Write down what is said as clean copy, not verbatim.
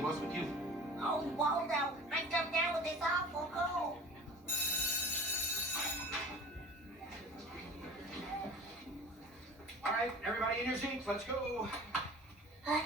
Genie, what's with you? Oh, Waldo, I jumped down with this awful cold. All right, everybody in your seats. Let's go. Huh?